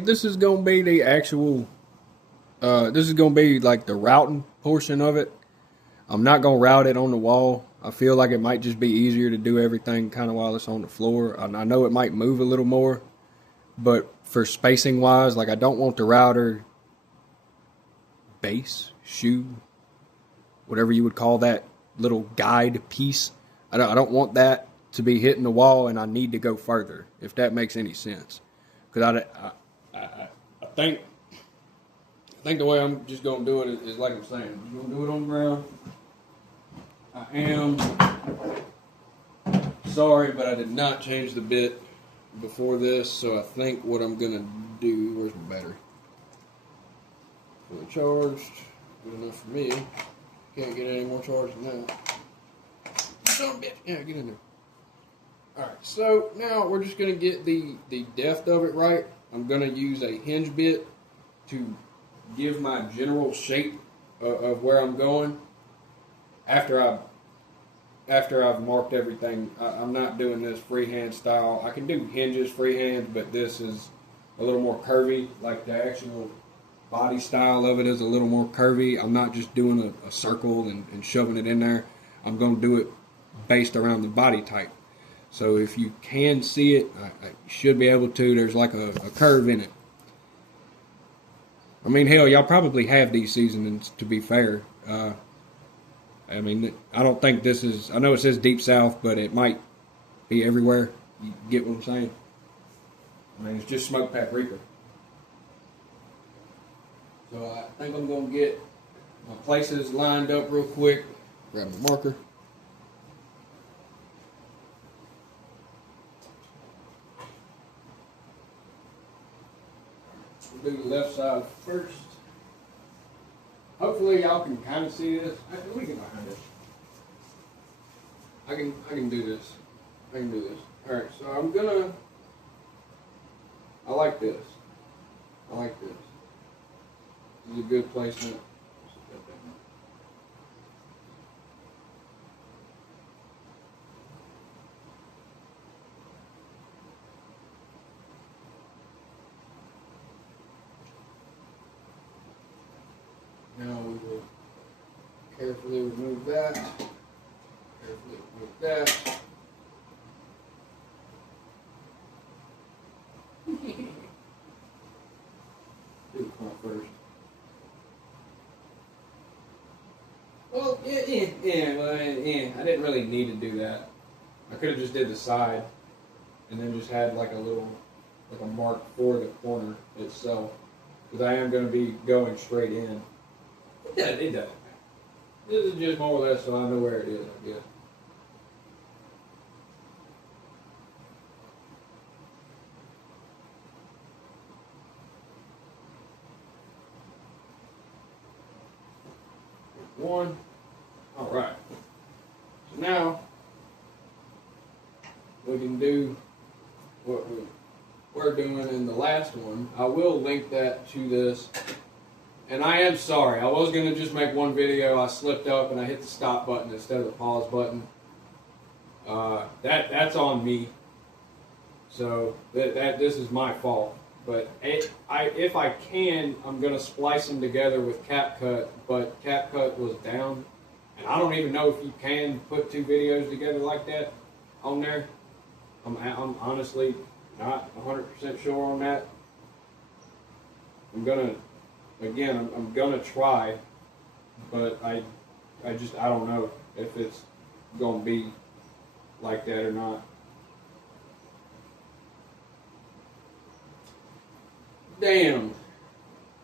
This is gonna be the actual. This is gonna be like the routing portion of it. I'm not gonna route it on the wall. I feel like it might just be easier to do everything kind of while it's on the floor. I know it might move a little more, but for spacing wise, like I don't want the router base, shoe, whatever you would call that little guide piece. I don't want that to be hitting the wall, and I need to go further. If that makes any sense, because I think the way I'm just gonna do it is like I'm saying. I'm gonna do it on the ground. I am sorry, but I did not change the bit before this, so I think what I'm gonna do. Where's my battery? Fully charged. Good enough for me. Can't get any more charge than that. Son of a bitch. Yeah, get in there. Alright, so now we're just gonna get the depth of it right. I'm gonna use a hinge bit to give my general shape of where I'm going after I've marked everything. I'm not doing this freehand style. I can do hinges freehand, but this is a little more curvy. Like the actual body style of it is a little more curvy. I'm not just doing a circle and shoving it in there. I'm going to do it based around the body type. So if you can see it, you should be able to. There's like a curve in it. I mean, hell, y'all probably have these seasonings, to be fair. I mean, I don't think this is, I know it says Deep South, but it might be everywhere. You get what I'm saying? I mean, it's just smoked paprika. So I think I'm going to get my places lined up real quick. Grab my marker. We'll do the left side first. Hopefully y'all can kind of see this. Let me get behind this. I can do this. I can do this. All right, so I'm gonna. I like this. I like this. This is a good placement. Now we will carefully remove that. Carefully remove that. Do the front first. Well, yeah. I didn't really need to do that. I could have just did the side, and then just had like a mark for the corner itself, because I am going to be going straight in. It doesn't. This is just more or less so I know where it is, I guess. One. All right. So now we can do what we were doing in the last one. I will link that to this. And I am sorry. I was going to just make one video. I slipped up and I hit the stop button instead of the pause button. That's on me. So this is my fault. But if I can, I'm going to splice them together with CapCut. But CapCut was down. And I don't even know if you can put two videos together like that on there. I'm honestly not 100% sure on that. I'm gonna try, but I don't know if it's gonna be like that or not. Damn,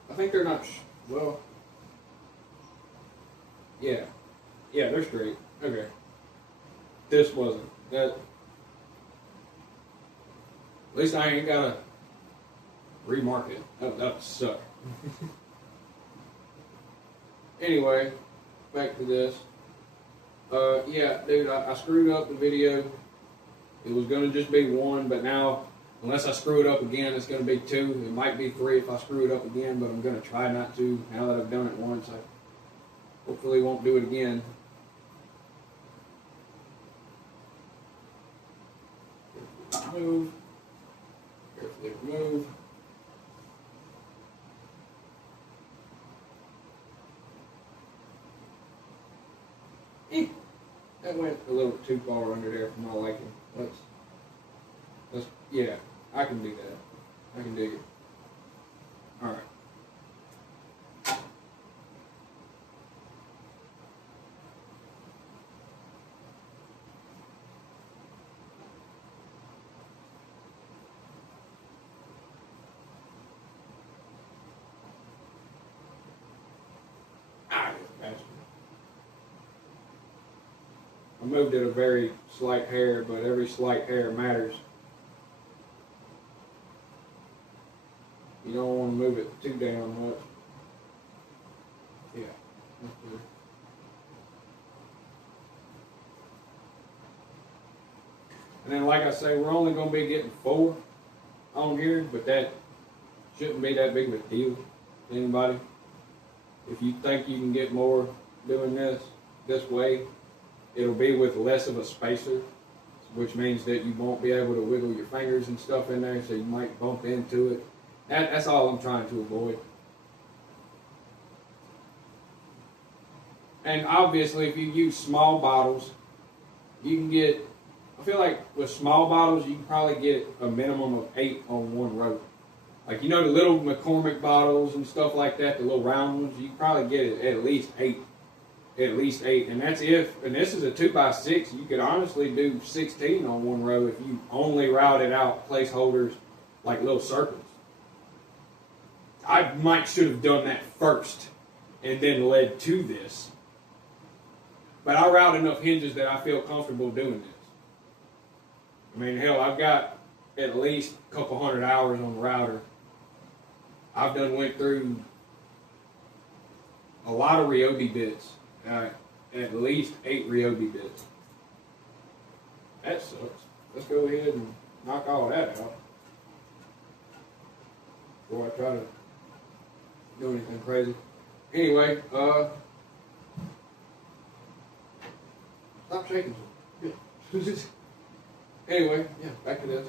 I think they're not. Well, yeah, they're straight. Okay, this wasn't that. At least I ain't gotta remark it. That would suck. Anyway, back to this. Yeah, dude, I screwed up the video. It was going to just be one, but now, unless I screw it up again, it's going to be two. It might be three if I screw it up again, but I'm going to try not to. Now that I've done it once, I hopefully won't do it again. Move. Carefully remove. That went a little too far under there for my liking. Yeah, I can do that. I can dig it. All right. I moved it a very slight hair, but every slight hair matters. You don't want to move it too damn much. Yeah, that's good. And then, like I say, we're only going to be getting 4 on here, but that shouldn't be that big of a deal to anybody. If you think you can get more doing this way, it'll be with less of a spacer, which means that you won't be able to wiggle your fingers and stuff in there, so you might bump into it. That's all I'm trying to avoid. And obviously, if you use small bottles, you can get, I feel like with small bottles, you can probably get a minimum of 8 on one row. Like, you know, the little McCormick bottles and stuff like that, the little round ones, you can probably get it at least 8. At least 8. And that's and this is a 2x6, you could honestly do 16 on one row if you only routed out placeholders like little circles. I should have done that first and then led to this. But I route enough hinges that I feel comfortable doing this. I mean, hell, I've got at least a couple 100 hours on the router. I've went through a lot of Ryobi bits. At least 8 Ryobi bits. That sucks. Let's go ahead and knock all that out before I try to do anything crazy. Anyway, stop shaking. Yeah. Anyway, yeah, back to this.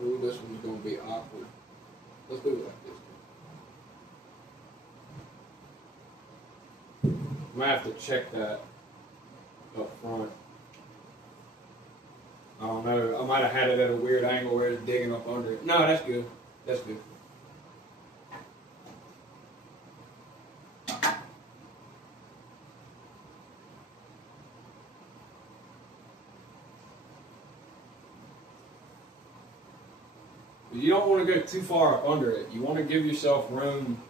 Oh, this one's going to be awkward. Let's do it like this. I'm going to have to check that up front. I don't know. I might have had it at a weird angle where it's digging up under it. No, that's good. That's good. You don't want to go too far up under it. You want to give yourself room.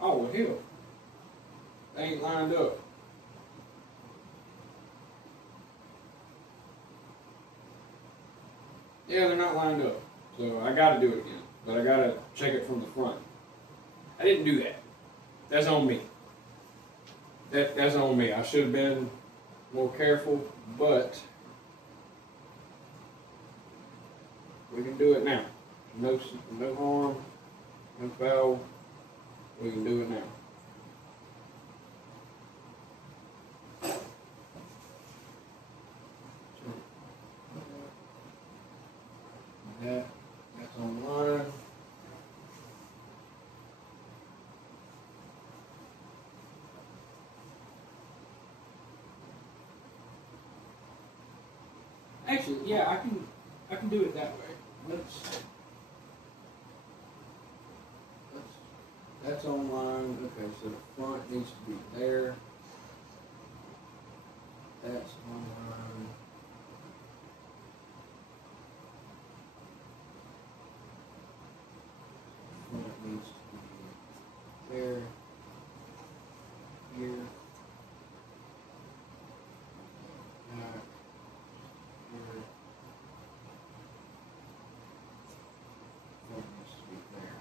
Oh, well, hell. They ain't lined up. Yeah, they're not lined up. So I got to do it again. But I got to check it from the front. I didn't do that. That's on me. That's on me. I should have been more careful, but we can do it now. No harm, no foul. We can do it now. That's online. Actually, yeah, I can do it that way. That's online. Okay, so the front needs to be there. That's online. Front needs to be there. Here. Back. Here. Front needs to be there.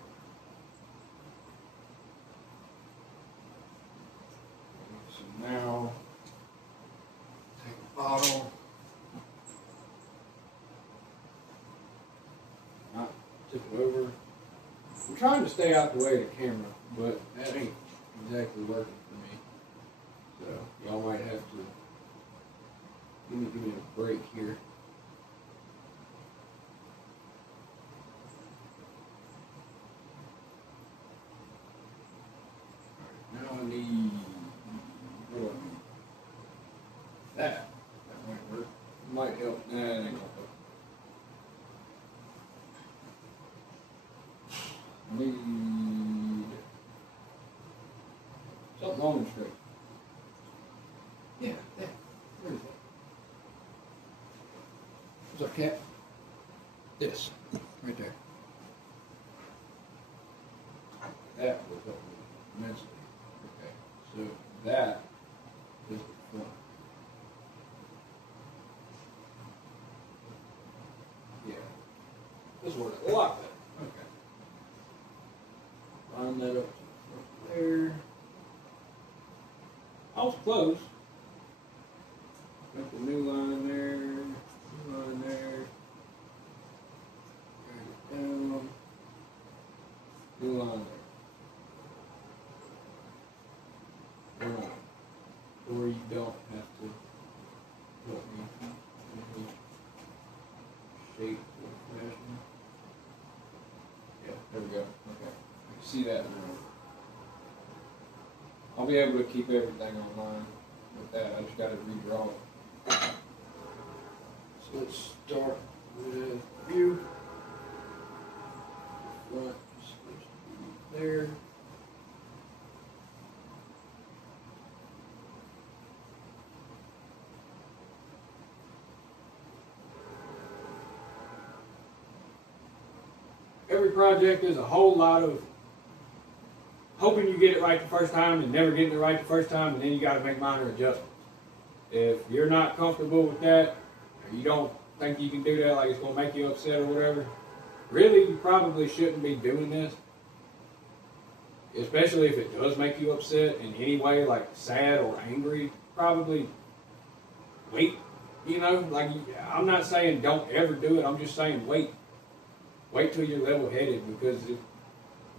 So now, take a bottle. Not tip it over. I'm trying to stay out the way of the camera, but that ain't exactly working for me. So y'all might have to give me a break here. What's up, cat? This. Right there. That was up immensely. Okay. So that is the front. Yeah. This works a lot better. Okay. Line that up to there. I was close. Got the new line there. New line there. Drag it down. New line there. Right. Or you don't have to put any shape or fashion. Yeah, there we go. Okay. I can see that now. I'll be able to keep everything online with that. I just got to redraw it. So let's start with view. Front is supposed to be there. Every project is a whole lot of hoping you get it right the first time and never getting it right the first time, and then you got to make minor adjustments. If you're not comfortable with that, or you don't think you can do that, like it's going to make you upset or whatever, really you probably shouldn't be doing this. Especially if it does make you upset in any way, like sad or angry, probably wait. You know, like I'm not saying don't ever do it, I'm just saying wait. Wait till you're level-headed, because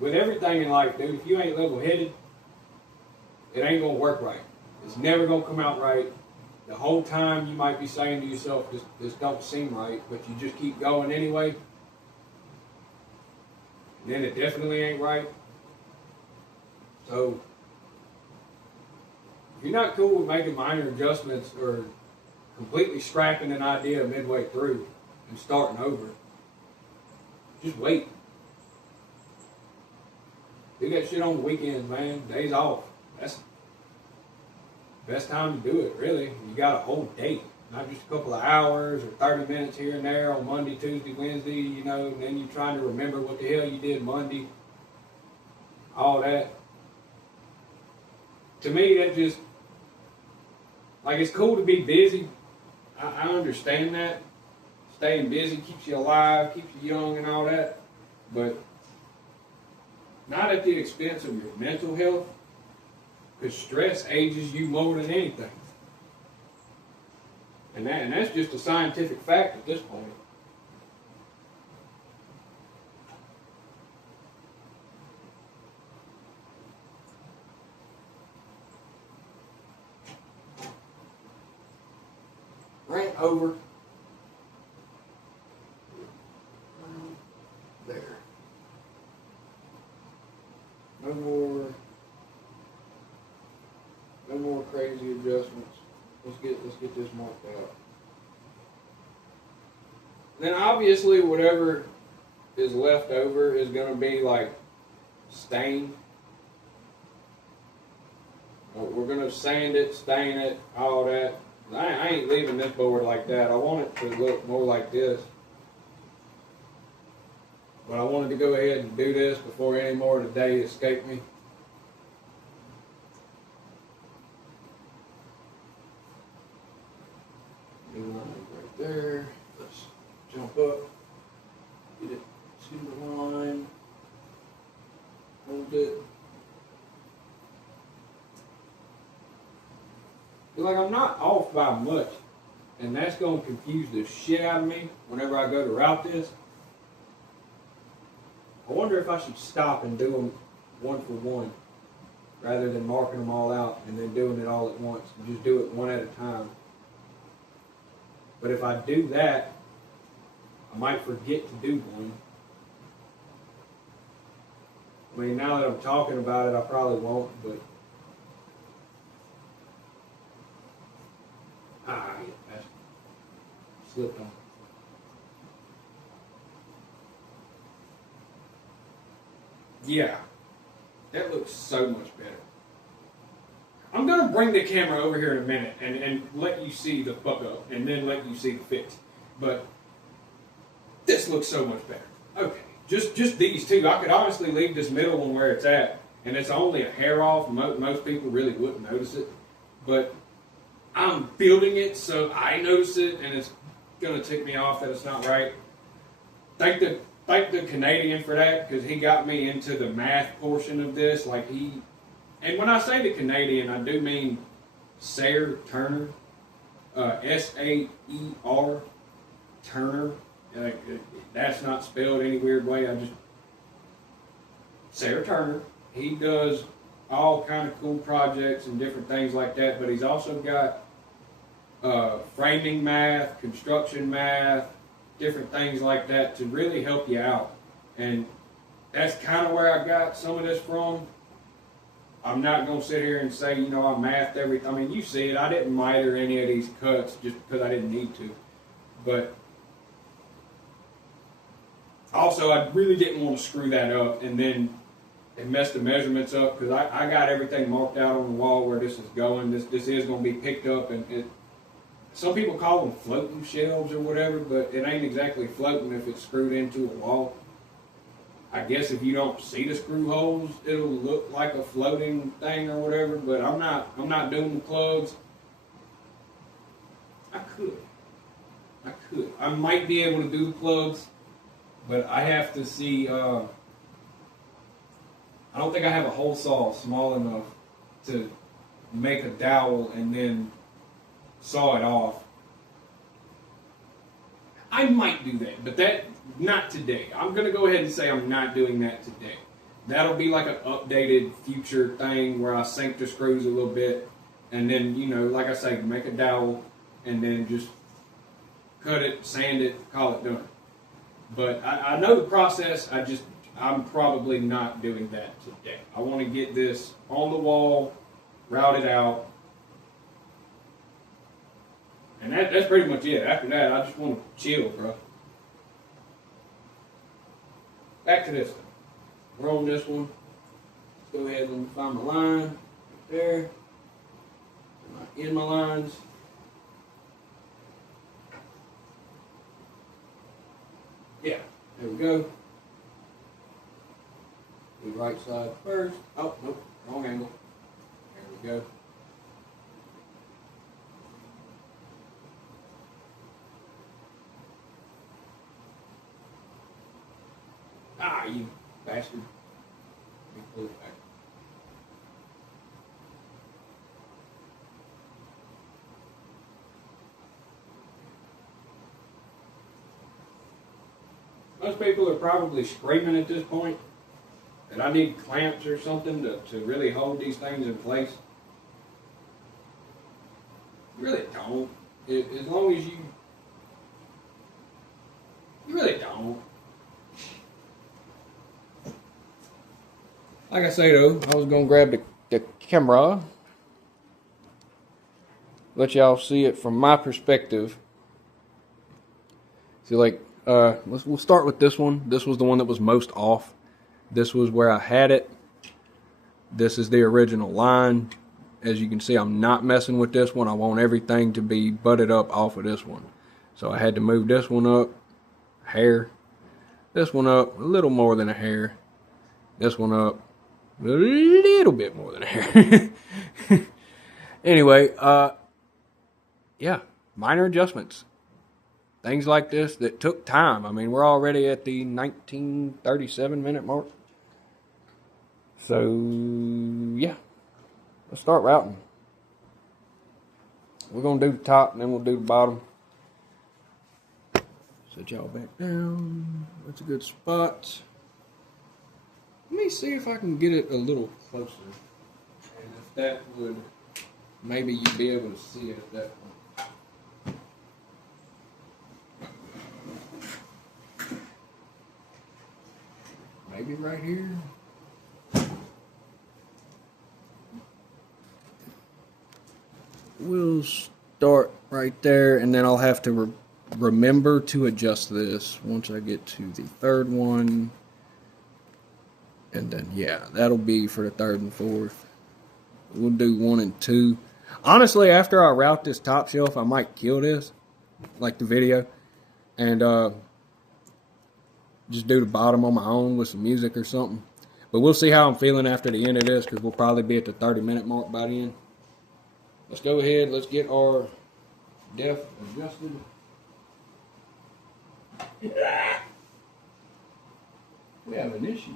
with everything in life, dude, if you ain't level-headed, it ain't going to work right. It's never going to come out right. The whole time you might be saying to yourself, this don't seem right, but you just keep going anyway. And then it definitely ain't right. So, if you're not cool with making minor adjustments or completely scrapping an idea midway through and starting over, just wait. Do that shit on the weekends, man. Days off. That's the best time to do it, really. You got a whole day, not just a couple of hours or 30 minutes here and there on Monday, Tuesday, Wednesday, you know, and then you're trying to remember what the hell you did Monday. All that. To me, that just, like, it's cool to be busy. I understand that. Staying busy keeps you alive, keeps you young and all that. But not at the expense of your mental health, because stress ages you more than anything. And that's just a scientific fact at this point. Rant over. There. No more crazy adjustments. Let's get this marked out. Then obviously whatever is left over is gonna be like stained. We're gonna sand it, stain it, all that. I ain't leaving this board like that. I want it to look more like this. But I wanted to go ahead and do this before any more of the day escaped me. New line right there. Let's jump up. Get it to the line. Hold it. Like, I'm not off by much, and that's going to confuse the shit out of me whenever I go to route this. I wonder if I should stop and do them one for one, rather than marking them all out and then doing it all at once, and just do it one at a time. But if I do that, I might forget to do one. I mean, now that I'm talking about it, I probably won't, but that's slipped on. Yeah, that looks so much better. I'm going to bring the camera over here in a minute and let you see the fuck up and then let you see the fix. But This looks so much better. Okay, just these two. I could honestly leave this middle one where it's at, and it's only a hair off. Most people really wouldn't notice it, but I'm building it so I notice it, and it's gonna tick me off that it's not right. Thank the Canadian for that, because he got me into the math portion of this. And when I say the Canadian, I do mean Sayer Turner, S-A-E-R Turner. That's not spelled any weird way. Sayer Turner. He does all kind of cool projects and different things like that, but he's also got framing math, construction math, different things like that to really help you out. And that's kind of where I got some of this from. I'm not going to sit here and say, I mathed everything. I mean, you see it. I didn't miter any of these cuts just because I didn't need to. But also, I really didn't want to screw that up and then it messed the measurements up, because I got everything marked out on the wall where this is going. This is going to be picked up, and some people call them floating shelves or whatever, but it ain't exactly floating if it's screwed into a wall. I guess if you don't see the screw holes, it'll look like a floating thing or whatever, but I'm not doing the plugs. I could. I might be able to do the plugs, but I have to see, I don't think I have a hole saw small enough to make a dowel and then saw it off. I might do that, but not today. I'm going to go ahead and say I'm not doing that today. That'll be like an updated future thing where I sink the screws a little bit and then, like I say, make a dowel and then just cut it, sand it, call it done. But I know the process. I'm probably not doing that today. I want to get this on the wall, route it out. And that's pretty much it. After that, I just want to chill, bro. Back to this one. We're on this one. Let's go ahead and find my line right there. In my lines. Yeah, there we go. Do right side first. Oh, nope, wrong angle. There we go. Ah, you bastard. Let me pull it back. Most people are probably screaming at this point that I need clamps or something to really hold these things in place. You really don't. As long as you really don't. Like I say though, I was gonna grab the camera, let y'all see it from my perspective. See, like, we'll start with this one. This was the one that was most off. This was where I had it. This is the original line. As you can see, I'm not messing with this one. I want everything to be butted up off of this one. So I had to move this one up a hair. This one up a little more than a hair. This one up a little bit more than a hair. Anyway, yeah, minor adjustments. Things like this that took time. I mean, we're already at the 1937 minute mark. So, yeah. Let's start routing. We're going to do the top and then we'll do the bottom. Set y'all back down. That's a good spot. Let me see if I can get it a little closer. And if that would, maybe you'd be able to see it at that point. Maybe right here. We'll start right there, and then I'll have to remember to adjust this once I get to the third one. And then, yeah, that'll be for the third and fourth. We'll do 1 and 2. Honestly, after I route this top shelf, I might kill this, like the video. And just do the bottom on my own with some music or something. But we'll see how I'm feeling after the end of this, because we'll probably be at the 30-minute mark by then. Let's go ahead. Let's get our depth adjusted. We have an issue.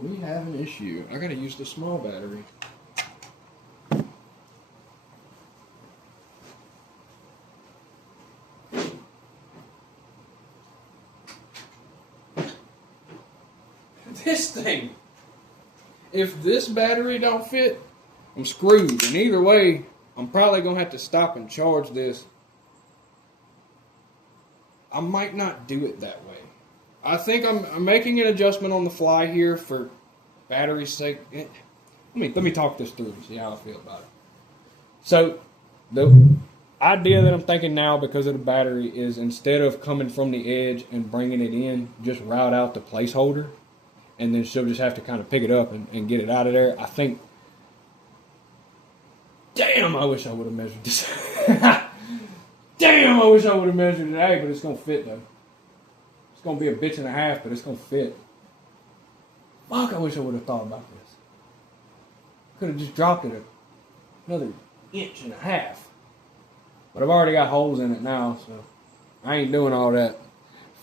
We have an issue. I gotta use the small battery. This thing. If this battery don't fit, I'm screwed. And either way, I'm probably gonna have to stop and charge this. I might not do it that way. I think I'm making an adjustment on the fly here for battery's sake. Let me talk this through and see how I feel about it. So the idea that I'm thinking now, because of the battery, is instead of coming from the edge and bringing it in, just route out the placeholder, and then she'll just have to kind of pick it up and get it out of there. I think. Damn, I wish I would have measured this. Damn, I wish I would have measured it. Hey, but it's gonna fit though. It's gonna be a bitch and a half, but it's gonna fit. Fuck, I wish I would have thought about this. Could have just dropped it another inch and a half. But I've already got holes in it now, so I ain't doing all that.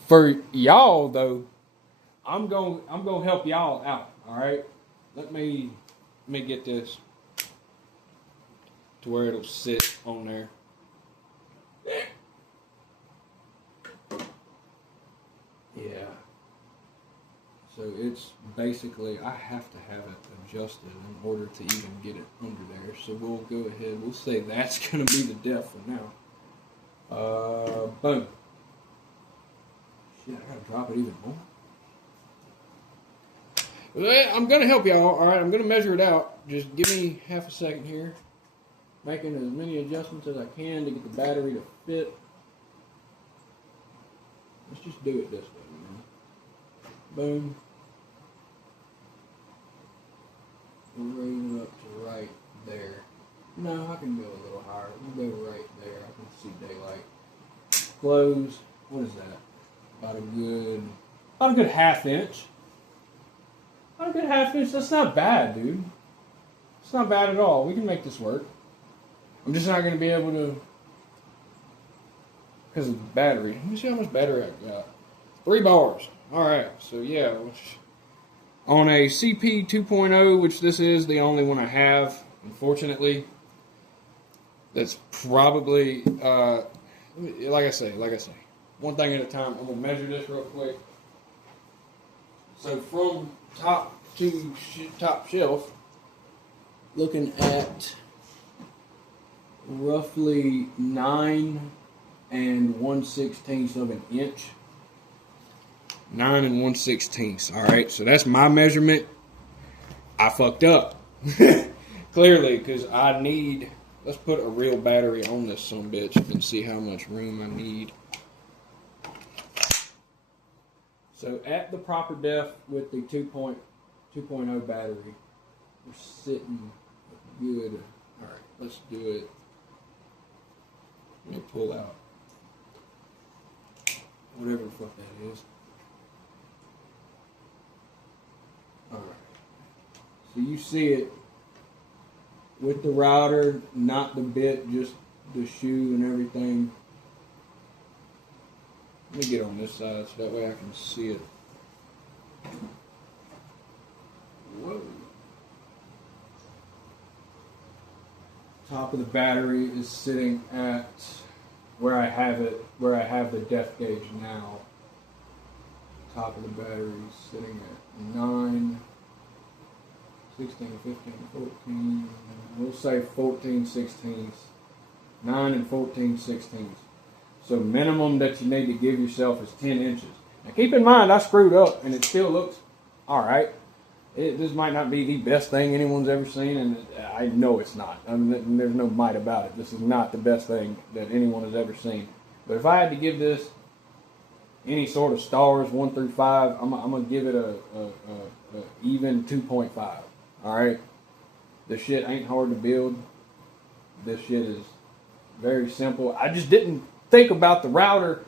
For y'all though, I'm gonna help y'all out. All right, let me get this to where it'll sit on there. Yeah. So it's basically, I have to have it adjusted in order to even get it under there. So we'll go ahead, we'll say that's going to be the depth for now. Boom. Shit, I got to drop it even more. I'm going to help y'all, alright? I'm going to measure it out. Just give me half a second here. Making as many adjustments as I can to get the battery to fit. Let's just do it this way, man. Boom. We'll raise it up to right there. No, I can go a little higher. We'll go right there. I can see daylight. Close. What is that? About a good half inch. About a good half inch. That's not bad, dude. It's not bad at all. We can make this work. I'm just not going to be able to, because of the battery. Let me see how much battery I got. 3 bars. Alright, so yeah. On a CP 2.0, which this is the only one I have, unfortunately, that's probably, like I say, one thing at a time. I'm going to measure this real quick. So from top to top shelf, looking at roughly 9 1/16 of an inch. 9 1/16. Alright, so that's my measurement. I fucked up. Clearly, because I need, let's put a real battery on this sumbitch and see how much room I need. So at the proper depth with the 2.0 battery, we're sitting good. Alright, let's do it. Let me pull out whatever the fuck that is. Alright. So you see it with the router, not the bit, just the shoe and everything. Let me get on this side so that way I can see it. Whoa. Top of the battery is sitting at where I have it, where I have the depth gauge now. Top of the battery is sitting at 9, 16, 15, 14, we'll say 14/16. 9 14/16. So minimum that you need to give yourself is 10 inches. Now keep in mind, I screwed up and it still looks alright. This might not be the best thing anyone's ever seen, and I know it's not. I mean, there's no might about it. This is not the best thing that anyone has ever seen. But if I had to give this any sort of stars, 1 through 5, I'm going to give it a even 2.5. Alright? This shit ain't hard to build. This shit is very simple. I just didn't think about the router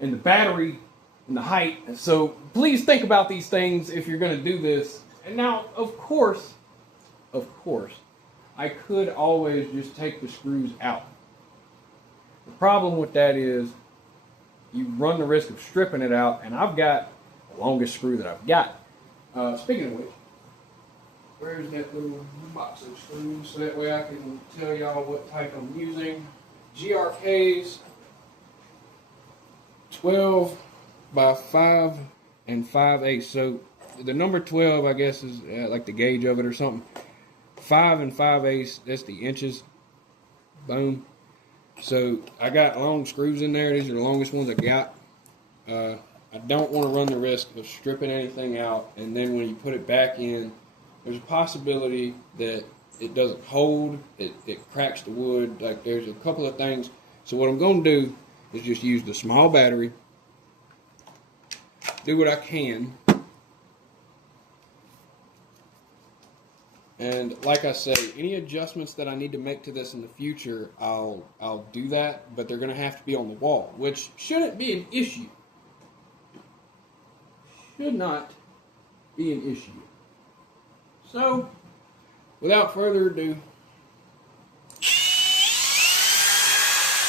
and the battery and the height. So please think about these things if you're going to do this. And now, of course, I could always just take the screws out. The problem with that is you run the risk of stripping it out, and I've got the longest screw that I've got. Speaking of which, where's that little box of screws so that way I can tell y'all what type I'm using? GRK's 12 by 5 and 5/8. So the number 12, I guess, is like the gauge of it or something. 5 and 5/8, that's the inches. Boom. So I got long screws in there. These are the longest ones I got. I don't want to run the risk of stripping anything out, and then when you put it back in, there's a possibility that it doesn't hold, it cracks the wood. Like, there's a couple of things. So what I'm going to do is just use the small battery, do what I can, and like I say, any adjustments that I need to make to this in the future, I'll do that, but they're going to have to be on the wall, which shouldn't be an issue. Should not be an issue. So, without further ado,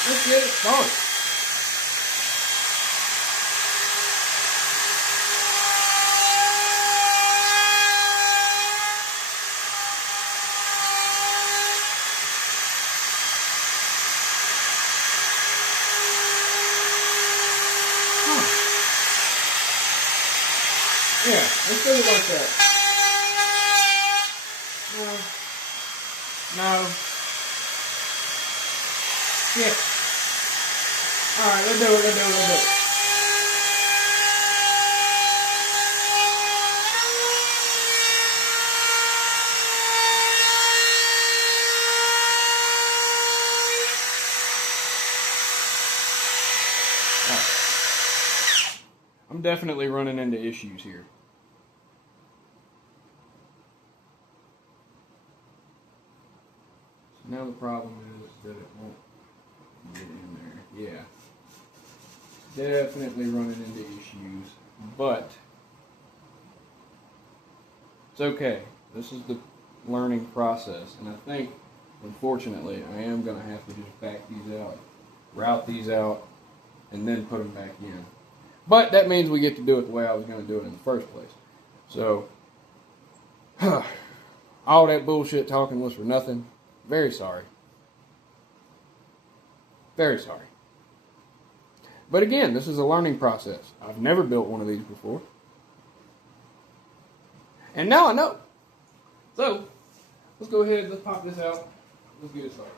let's get it started. Yeah, let's do it like that. No. Yeah. Alright, let's do it. Alright. I'm definitely running into issues here. Now the problem is that it won't get in there. Yeah. Definitely running into issues. But it's okay. This is the learning process. And I think, unfortunately, I am going to have to just back these out, route these out, and then put them back in. But that means we get to do it the way I was going to do it in the first place. So, all that bullshit talking was for nothing. Very sorry. Very sorry. But again, this is a learning process. I've never built one of these before. And now I know. So, let's go ahead, let's pop this out. Let's get it started.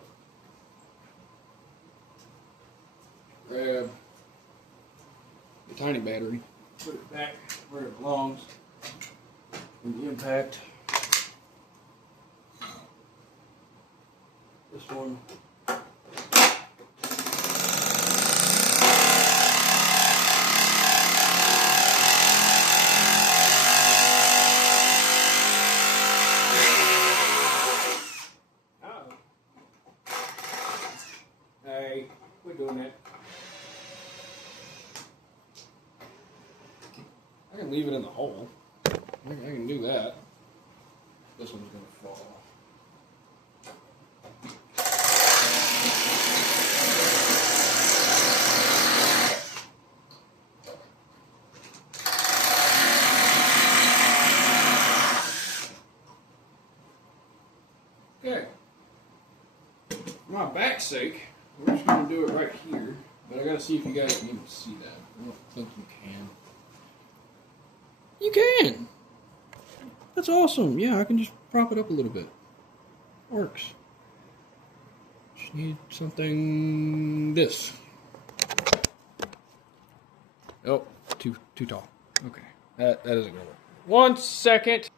Grab the tiny battery, put it back where it belongs in the impact. This one. Uh-oh. Hey, quit doing that. I can leave it in the hole. I can do that. This one's going to fall. Okay, for my back's sake, we're just going to do it right here, but I got to see if you guys can even see that. I don't think you can. You can! That's awesome. Yeah, I can just prop it up a little bit. Works. Just need something this. Oh, too tall. Okay, that isn't going to work. 1 second.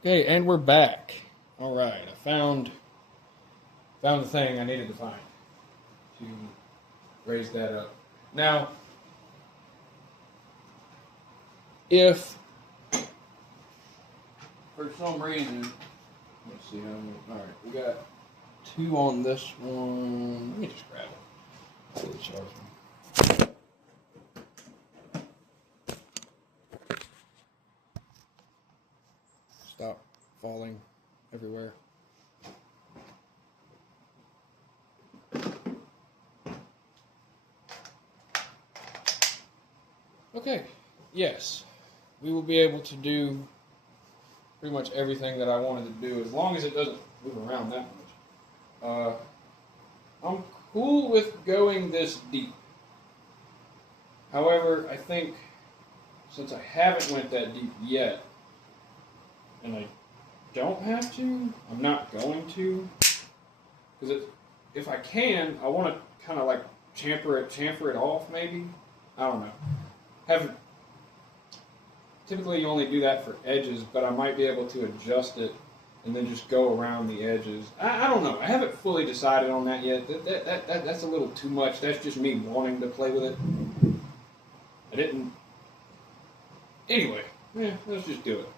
Okay, and we're back. All right, I found the thing I needed to find to raise that up. Now, if for some reason, let's see, all right, we got 2 on this one. Let me just grab it. falling everywhere. Okay, yes, we will be able to do pretty much everything that I wanted to do as long as it doesn't move around that much. I'm cool with going this deep. However, I think since I haven't went that deep yet, and I don't have to, I'm not going to, because if I can, I want to kind of like chamfer it off maybe. I don't know. Typically you only do that for edges, but I might be able to adjust it and then just go around the edges. I don't know. I haven't fully decided on that yet. That's a little too much. That's just me wanting to play with it. I didn't. Anyway, let's just do it.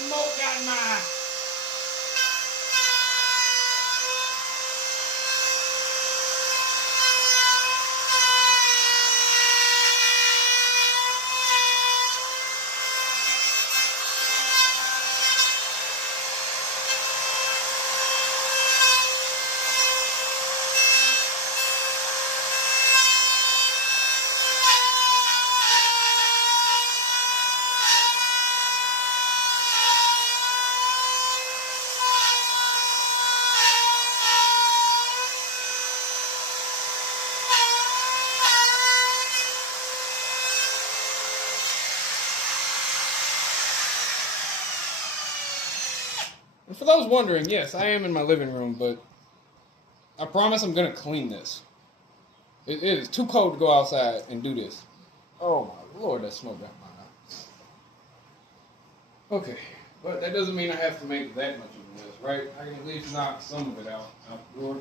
Smoke got in my eye. And for those wondering, yes, I am in my living room, but I promise I'm going to clean this. It is too cold to go outside and do this. Oh my Lord, that smoke got my eye. Okay, but that doesn't mean I have to make that much of a mess, right? I can at least knock some of it out the door.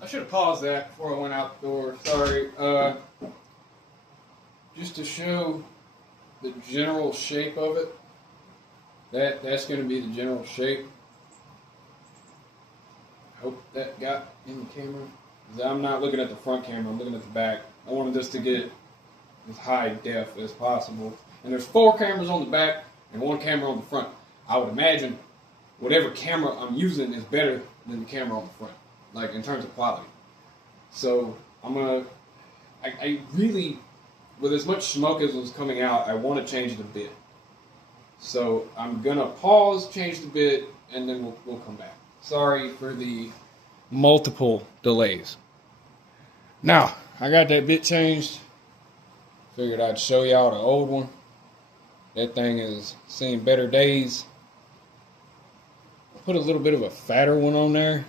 I should have paused that before I went out the door. Sorry. Just to show the general shape of it. That's going to be the general shape. I hope that got in the camera. I'm not looking at the front camera. I'm looking at the back. I wanted this to get as high def as possible. And there's 4 cameras on the back and 1 camera on the front. I would imagine whatever camera I'm using is better than the camera on the front, like in terms of quality. So I really, with as much smoke as was coming out, I want to change the bit. So I'm gonna pause, change the bit, and then we'll come back. Sorry for the multiple delays. Now, I got that bit changed. Figured I'd show y'all the old one. That thing is seeing better days. Put a little bit of a fatter one on there.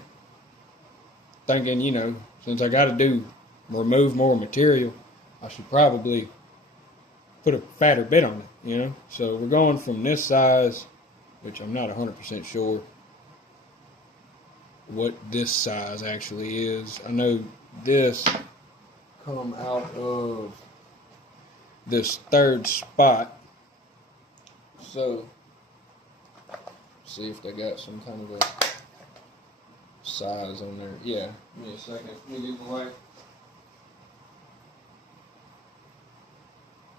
Thinking, you know, since I got to remove more material, I should probably put a fatter bit on it, you know. So we're going from this size, which I'm not 100% sure, what this size actually is. I know this come out of this third spot. So, see if they got some kind of a size on there. Yeah, give me a second. Let me get the light.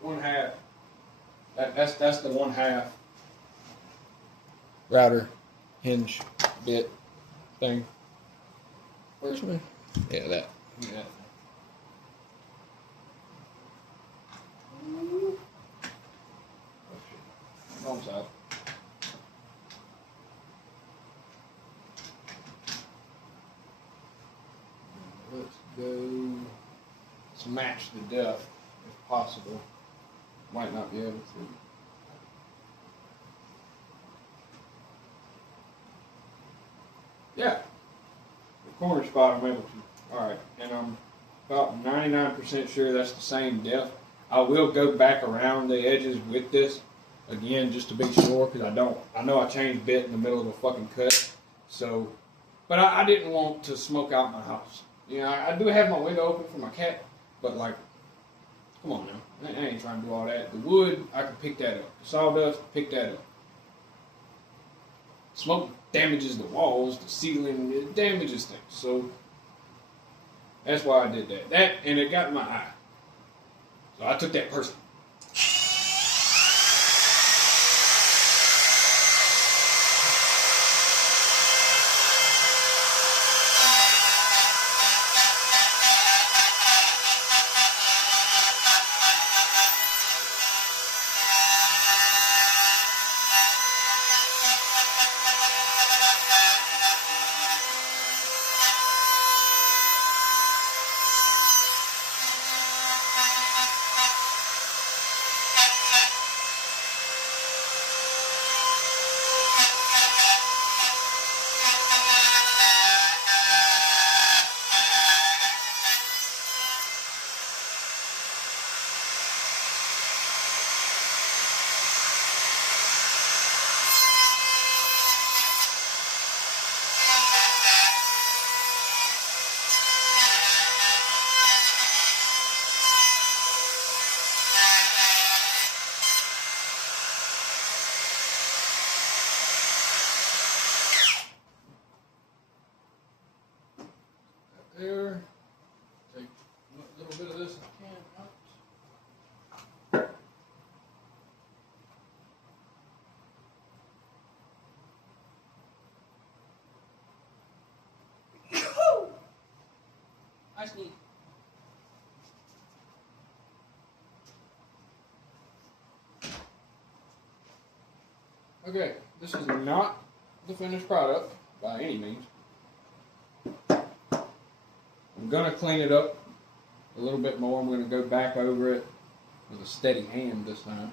1/2. That's the 1/2 router hinge bit thing. Where's my? Yeah, that. Yeah. Wrong side. Let's go. Let's match the depth if possible. Might not be able to. Yeah. The corner spot I'm able to. Alright, and I'm about 99% sure that's the same depth. I will go back around the edges with this again just to be sure, because I know I changed bit in the middle of a fucking cut. So, but I didn't want to smoke out my house. You know, I do have my window open for my cat, but like, come on now. I ain't trying to do all that. The wood, I can pick that up. The sawdust, pick that up. Smoke damages the walls, the ceiling, it damages things. So, that's why I did that. That, and it got in my eye. So I took that personally. There. Take a little bit of this I can out. I sneeze. Okay, this is not the finished product by any means. I'm going to clean it up a little bit more. I'm going to go back over it with a steady hand this time.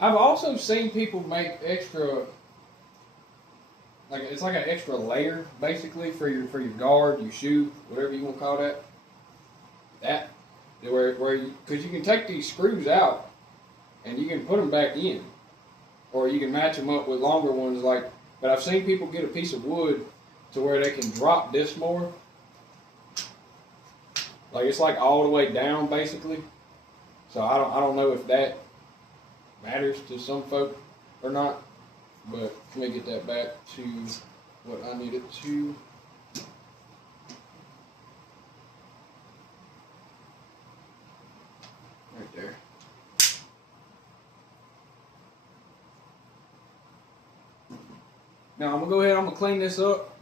I've also seen people make extra, like it's like an extra layer basically for your guard, your shoe, whatever you want to call that. That where you, because you can take these screws out and you can put them back in, or you can match them up with longer ones. Like, but I've seen people get a piece of wood to where they can drop this more. Like it's like all the way down basically. So I don't know if that matters to some folk or not. But let me get that back to what I need it to. Right there. Now I'm gonna go ahead, I'm gonna clean this up.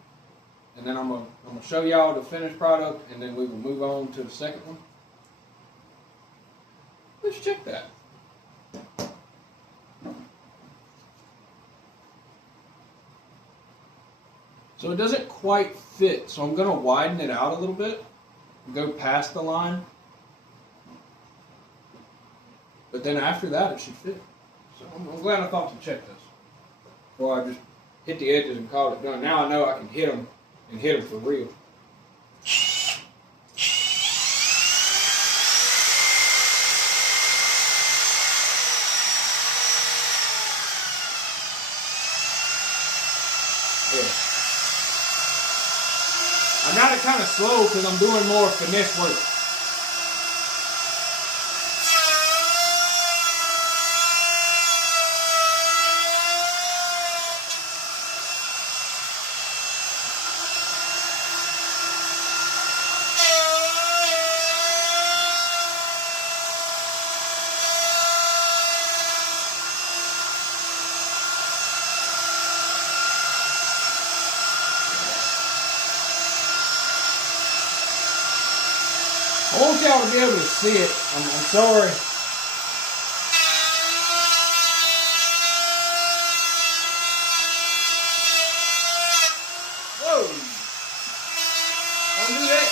And then I'm gonna show y'all the finished product, and then we will move on to the second one. Let's check that. So it doesn't quite fit, so I'm gonna widen it out a little bit, go past the line. But then after that, it should fit. So I'm glad I thought to check this before I just hit the edges and call it done. Now I know I can hit them. And hit them for real. Yeah. I got it kind of slow because I'm doing more finesse work. I want y'all to be able to see it. I'm sorry. Whoa! Don't do that.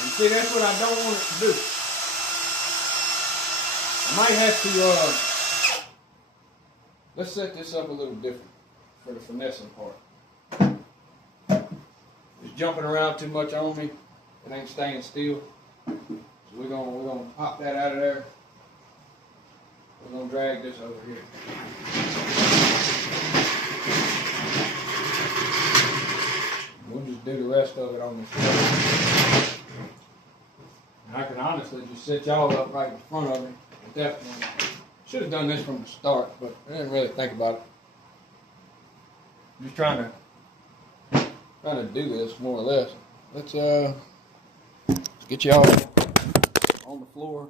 And see, that's what I don't want it to do. I might have to, let's set this up a little different for the finessing part. Just jumping around too much on me. It ain't staying still. So we're gonna pop that out of there. We're gonna drag this over here. We'll just do the rest of it on the floor. And I can honestly just set y'all up right in front of me at that point. Should have done this from the start, but I didn't really think about it. Just trying to do this more or less. Let's get y'all on the floor.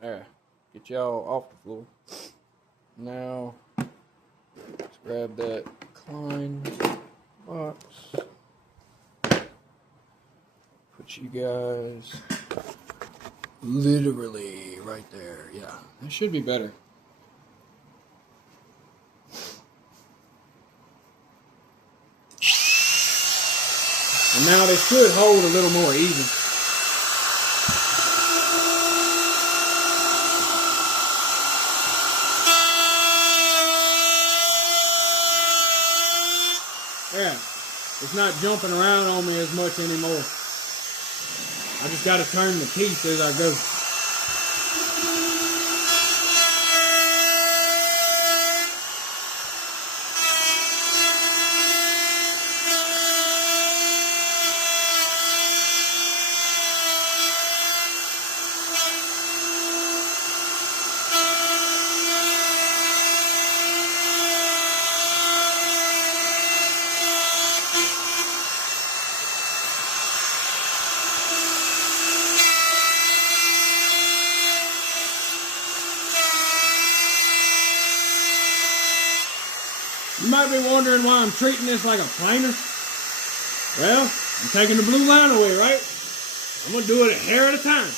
There, get y'all off the floor. Now, let's grab that Klein box. Put you guys literally right there. Yeah, that should be better. And now they should hold a little more even. Yeah, it's not jumping around on me as much anymore. I just got to turn the piece as I go. You might be wondering why I'm treating this like a planer. Well, I'm taking the blue line away, right? I'm going to do it a hair at a time.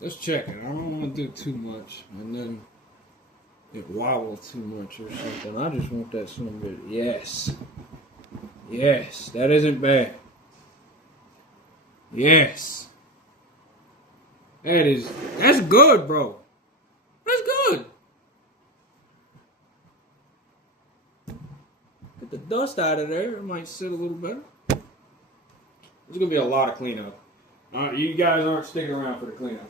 Let's check it. I don't want to do too much and then it wobble too much or something. I just want that son of a bitch. Yes. Yes, that isn't bad. Yes. That's good, bro. That's good. Get the dust out of there. It might sit a little better. There's going to be a lot of cleanup. You guys aren't sticking around for the cleanup.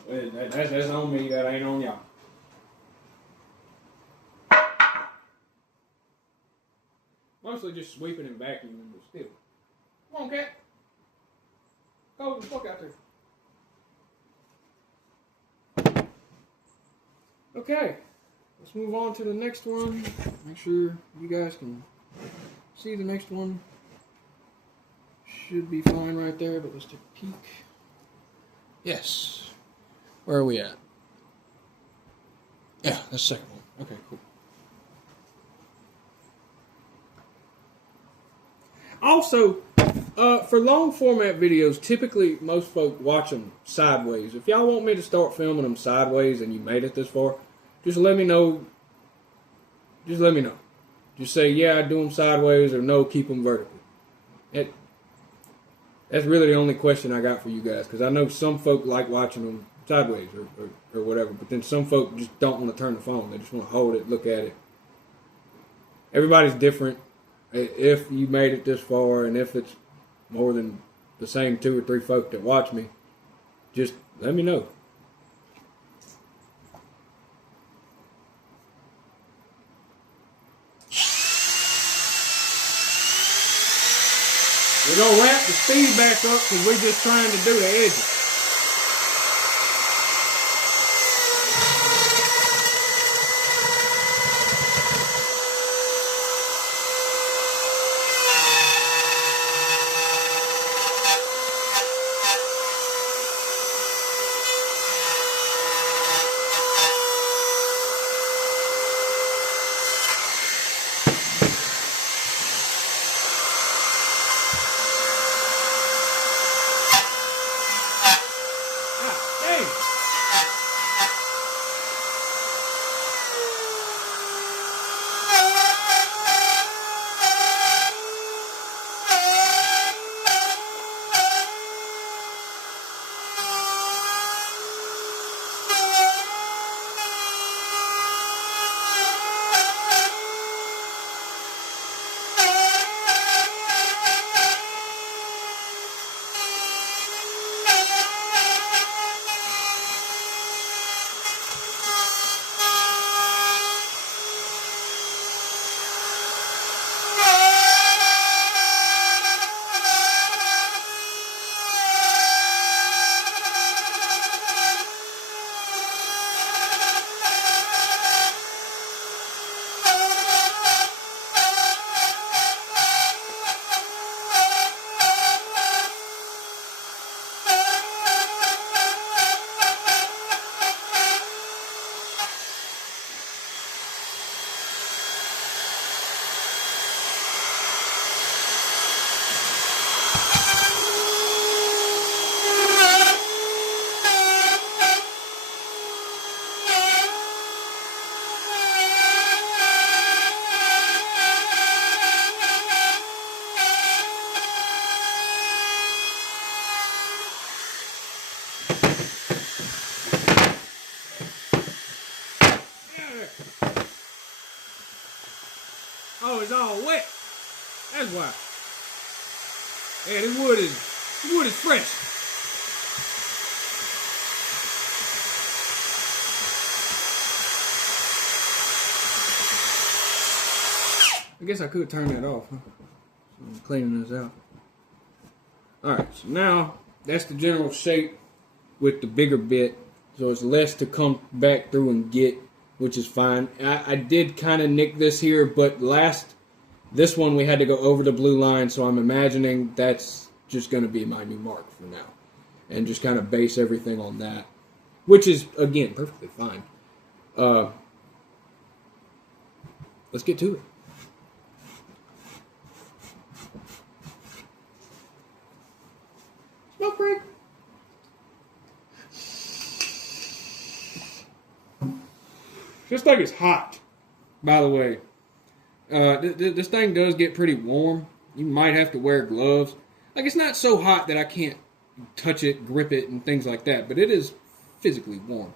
That's on me. That ain't on y'all. Mostly just sweeping and vacuuming, but still. Come on, cat. Go the fuck out there. Okay, let's move on to the next one. Make sure you guys can see the next one. Should be fine right there, but let's take a peek. Yes. Where are we at? Yeah, that's the second one. Okay, cool. Also, for long format videos, typically most folk watch them sideways. If y'all want me to start filming them sideways and you made it this far, just let me know. Just let me know. Just say, yeah, I do them sideways, or no, keep them vertical. That's really the only question I got for you guys, because I know some folk like watching them sideways or whatever, but then some folk just don't want to turn the phone. They just want to hold it, look at it. Everybody's different. If you made it this far, and if it's more than the same 2 or 3 folk that watch me, just let me know. We're going to ramp the speed back up because we're just trying to do the edges. Oh, it's all wet. That's why. Yeah, this wood is fresh. I guess I could turn that off, huh? So I'm cleaning this out. Alright, so now that's the general shape with the bigger bit. So it's less to come back through and get, which is fine. I did kind of nick this here, but this one we had to go over the blue line, so I'm imagining that's just going to be my new mark for now. And just kind of base everything on that, which is, again, perfectly fine. Let's get to it. Smoke break. This thing is hot, by the way. This thing does get pretty warm. You might have to wear gloves. Like, it's not so hot that I can't touch it, grip it, and things like that, but it is physically warm.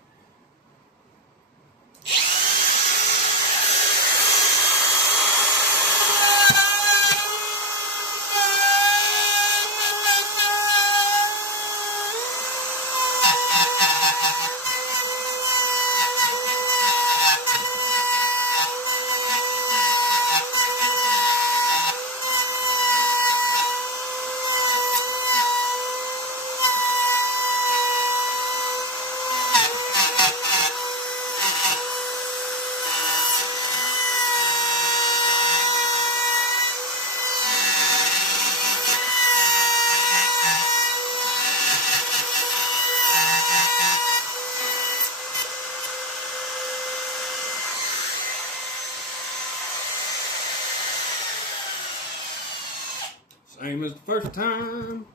is the first time.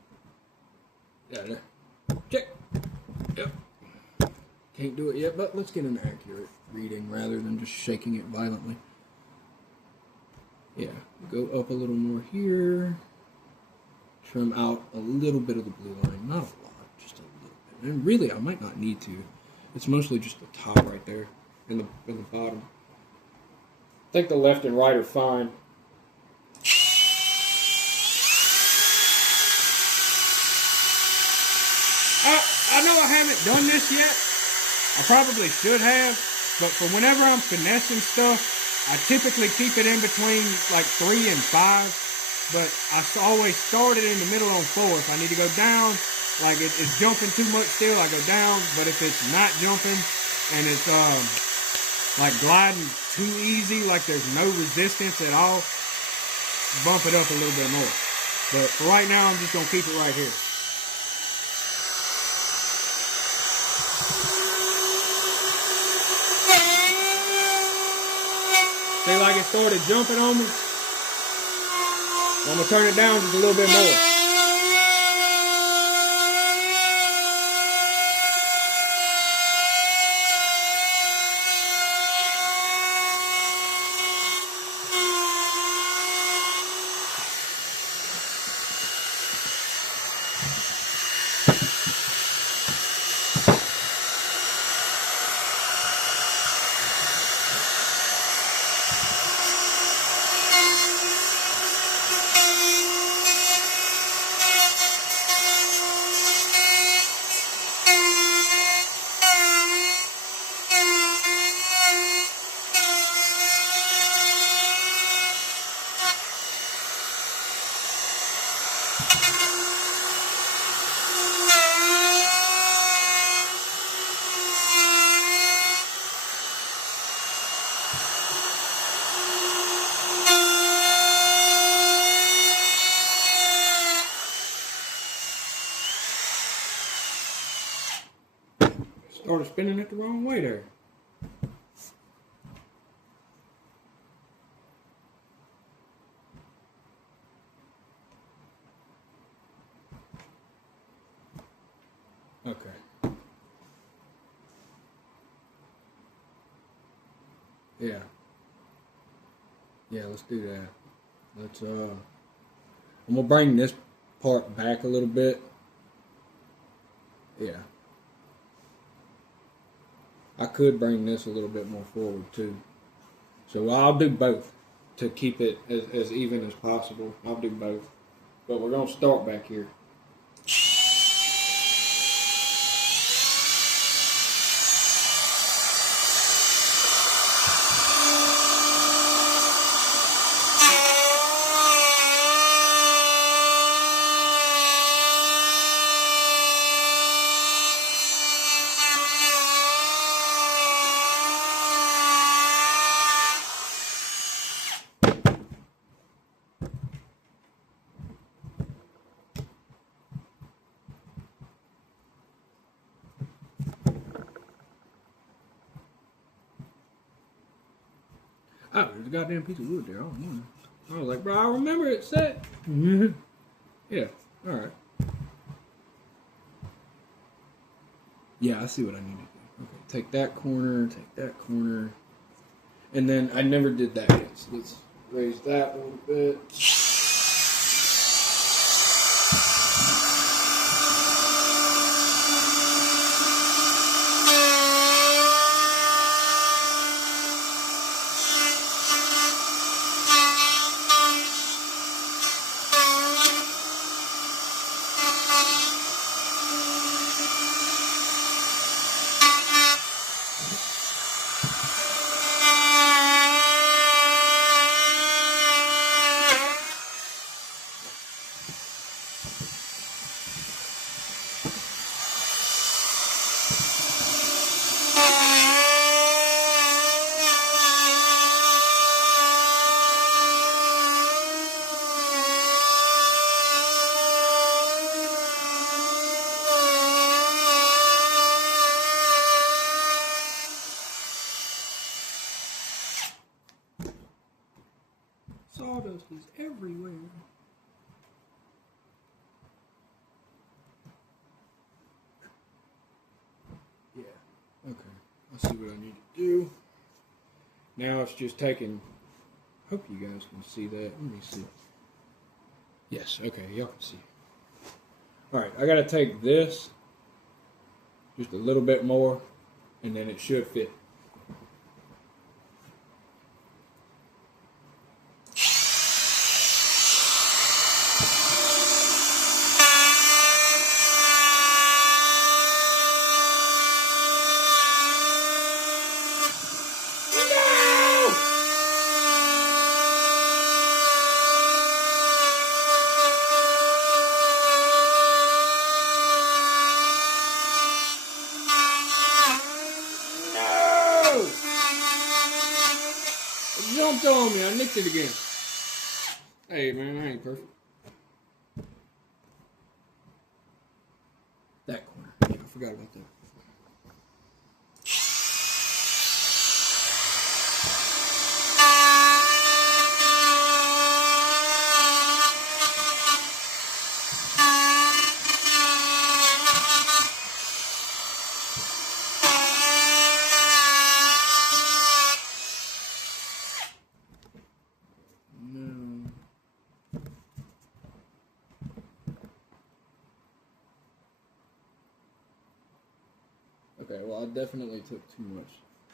Yeah, there. Check. Yep. Can't do it yet, but let's get an accurate reading rather than just shaking it violently. Yeah, go up a little more here. Trim out a little bit of the blue line. Not a lot, just a little bit. And really, I might not need to. It's mostly just the top right there and the bottom. I think the left and right are fine. I know I haven't done this yet. I probably should have, but for whenever I'm finessing stuff, I typically keep it in between like 3 and 5, but I always start it in the middle on 4. If I need to go down, like it's jumping too much still, I go down, but if it's not jumping and it's like gliding too easy, like there's no resistance at all, bump it up a little bit more. But for right now, I'm just going to keep it right here. See, like it started jumping on me. I'm going to turn it down just a little bit more. Started spinning it the wrong way there. Okay. Yeah. Yeah, let's do that. Let's I'm gonna bring this part back a little bit. Yeah. I could bring this a little bit more forward too. So I'll do both to keep it as even as possible. I'll do both. But we're going to start back here. Oh, there's a goddamn piece of wood there. Oh, man. I was like, bro, I remember it set. Yeah, all right. Yeah, I see what I need to do. Okay, take that corner, and then I never did that yet. So let's raise that a little bit. Let's see what I need to do. Now it's just taking. Hope you guys can see that. Let me see. Yes. Okay, y'all can see. All right, I got to take this just a little bit more, and then it should fit. Jumped on me. I nicked it again. Hey, man, I ain't perfect. That corner. Yeah, I forgot about that. Okay, well, I definitely took too much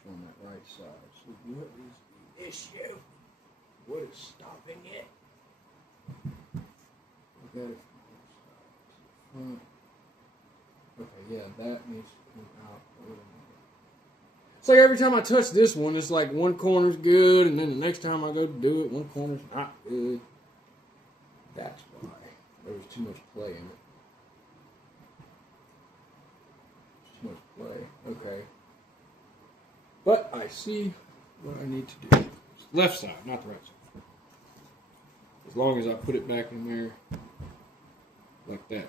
on that right side. So what is the issue? What is stopping it? Look at it from the front. Okay, yeah, that needs to come out a little more. It's like every time I touch this one, it's like one corner's good, and then the next time I go to do it, one corner's not good. That's why. There was too much play in it. Too much play. Okay. But I see what I need to do. It's the left side, not the right side. As long as I put it back in there like that.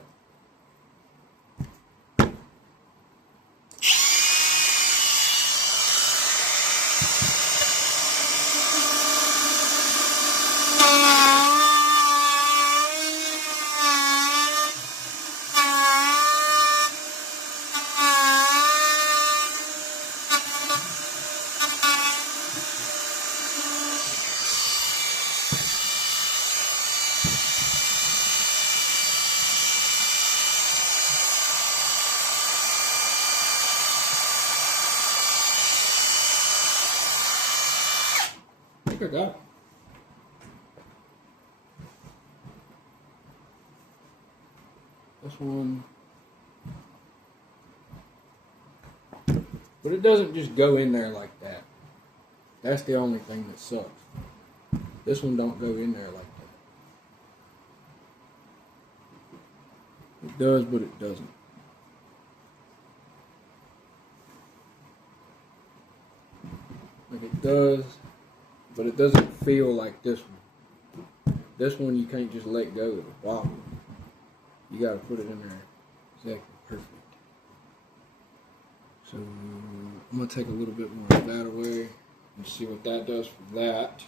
I think I got it. This one. But it doesn't just go in there like that. That's the only thing that sucks. This one don't go in there like that. It does, but it doesn't. Like it does, but it doesn't feel like this one. This one you can't just let go of it wobble. You gotta put it in there exactly perfect. So I'm gonna take a little bit more of that away and see what that does for that.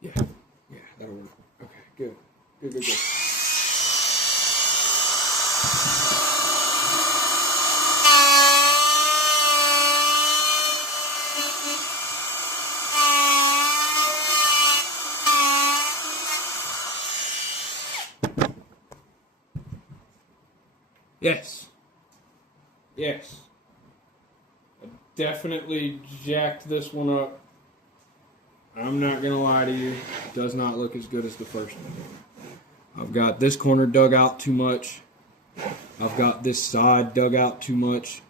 Yeah, that'll work. Okay, good. Good. Yes. I definitely jacked this one up. I'm not going to lie to you. It does not look as good as the first one. I've got this corner dug out too much. I've got this side dug out too much.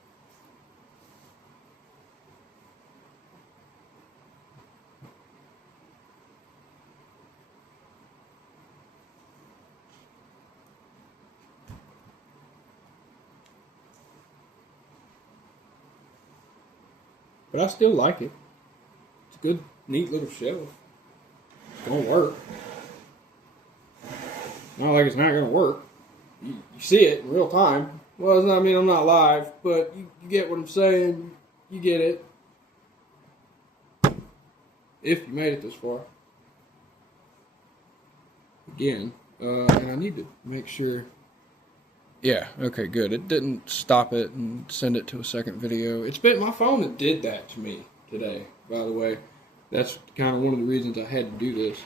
But I still like it. It's a good, neat little shelf. It's going to work. Not like it's not going to work. You see it in real time. Well, I mean, I'm not live, but you get what I'm saying. you get it. If you made it this far. Again, and I need to make sure. Yeah, okay, good. It didn't stop it and send it to a second video. It's been my phone that did that to me today, by the way. That's kind of one of the reasons I had to do this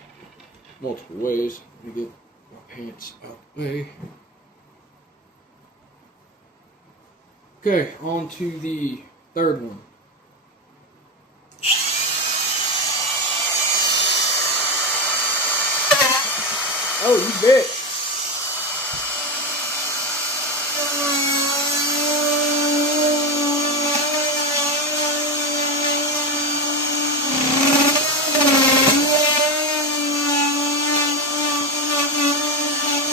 multiple ways. Let me get my pants out the way. Okay, on to the third one. Oh, you bitch.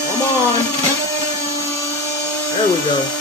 Come on. There we go.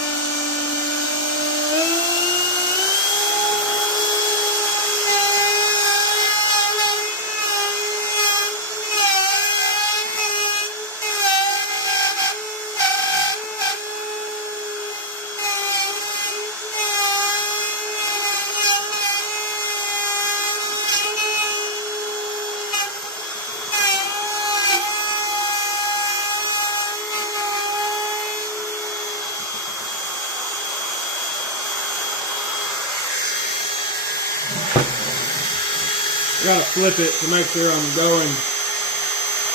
I gotta flip it to make sure I'm going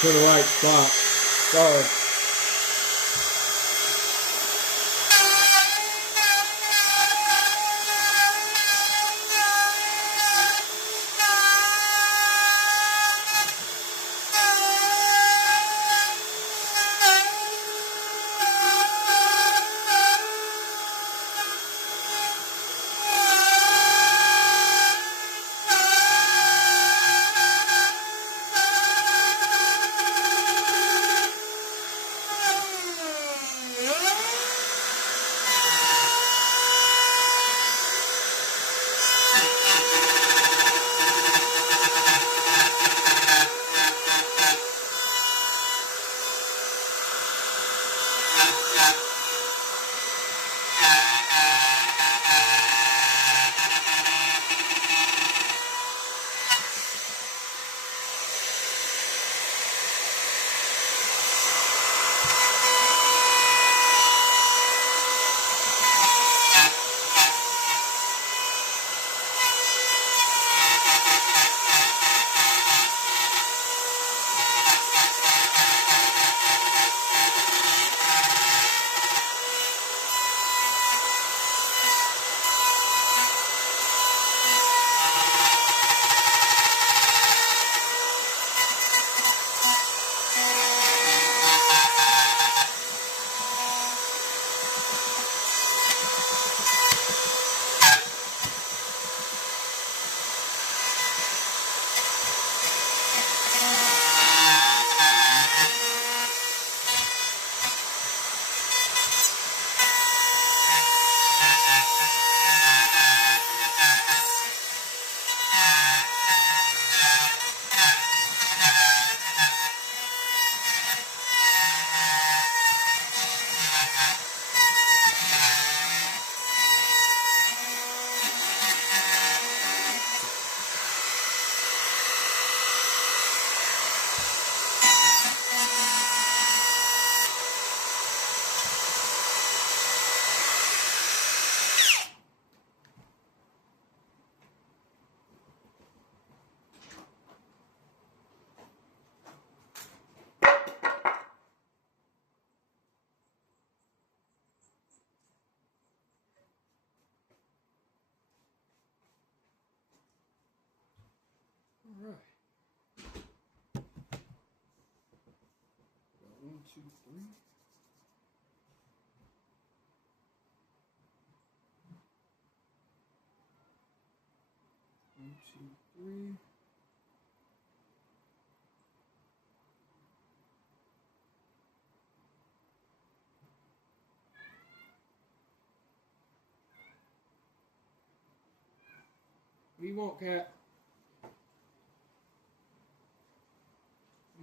to the right spot. Sorry. All right. Got 1, 2, 3. One, two, three. What do you want, cat?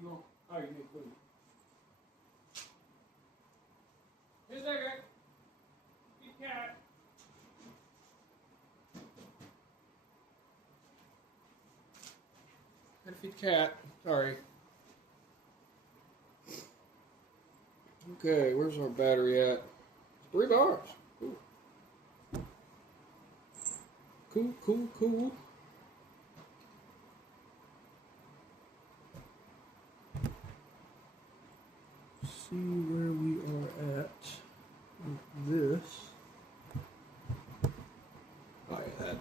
You want? Oh, you need food. Here's that guy. Good cat. feed the cat. Sorry. Okay, where's our battery at? 3 bars. Cool. Cool, cool, cool. See where we are at with this. Oh yeah,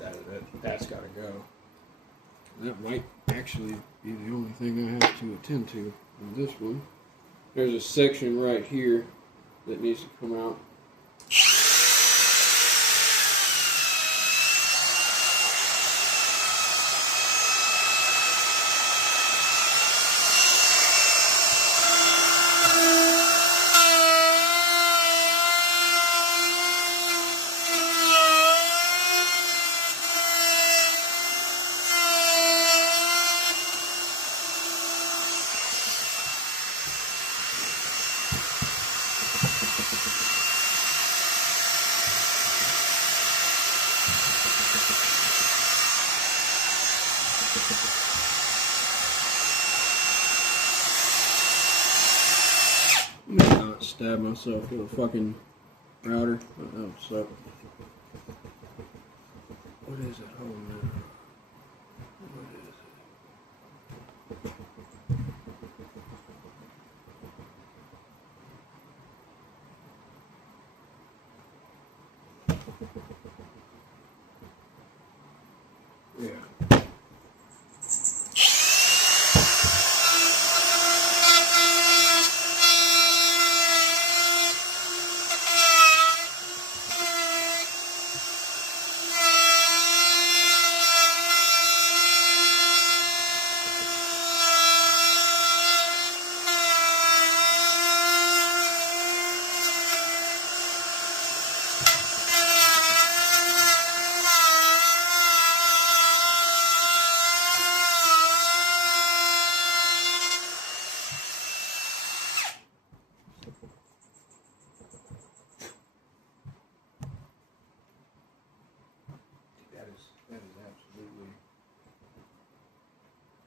that's got to go. That might actually be the only thing I have to attend to in this one. There's a section right here that needs to come out. I'm gonna not stab myself with a fucking router. Oh, so. What is it? Oh, man. What is it? Yeah.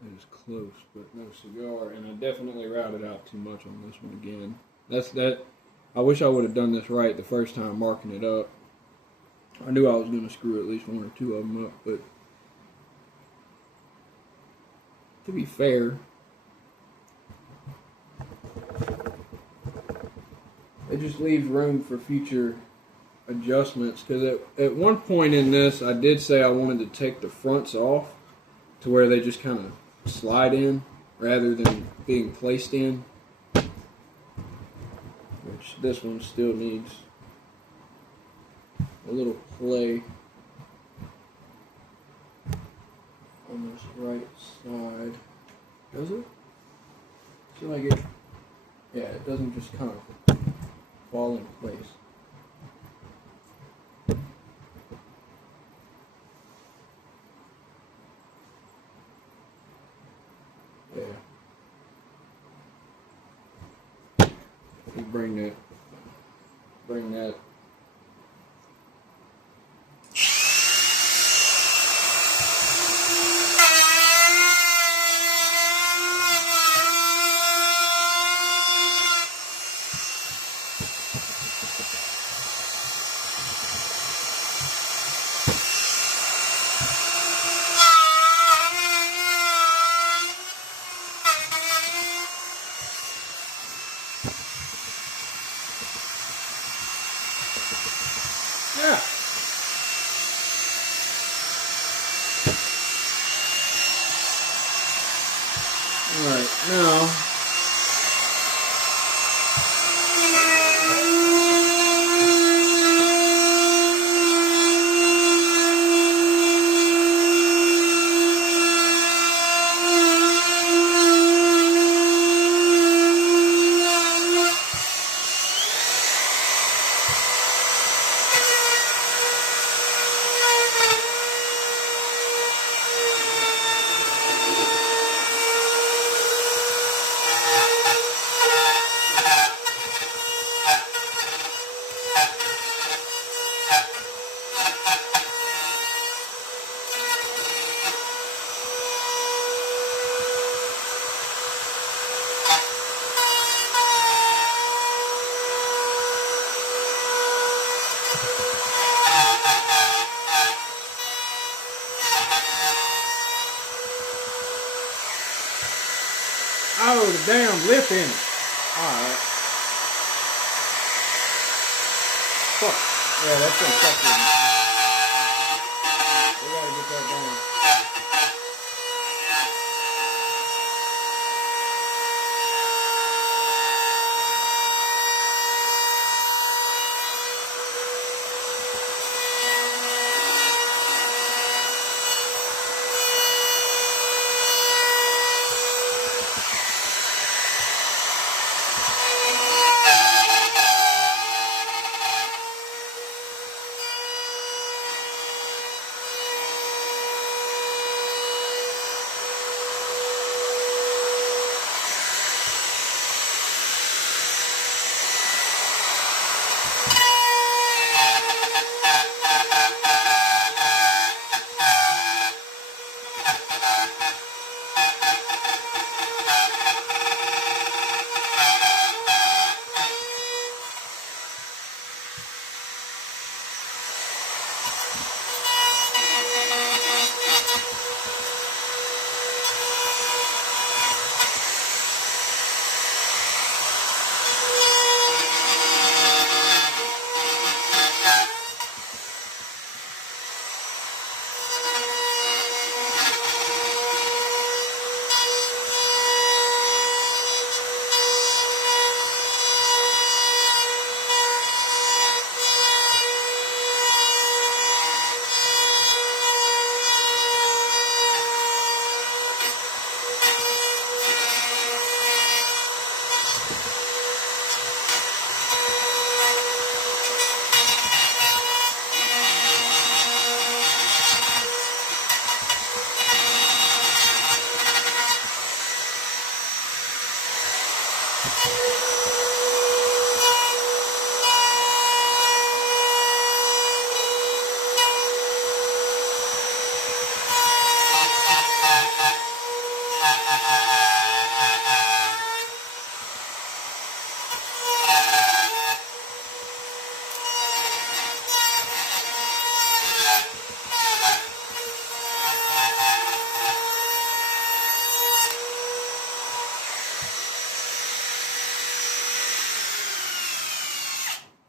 That is close, but no cigar, and I definitely routed out too much on this one again. I wish I would have done this right the first time marking it up. I knew I was going to screw at least one or two of them up, but to be fair, it just leaves room for future adjustments, because at one point in this I did say I wanted to take the fronts off to where they just kind of slide in rather than being placed in, which this one still needs a little play on this right side. Does it? So like it, yeah, it doesn't just kind of fall in place. Yeah. You bring that. Yeah. All right, now. Oh, the damn lip in it. Alright. Fuck. Yeah, that's gonna suck in. We gotta get that down.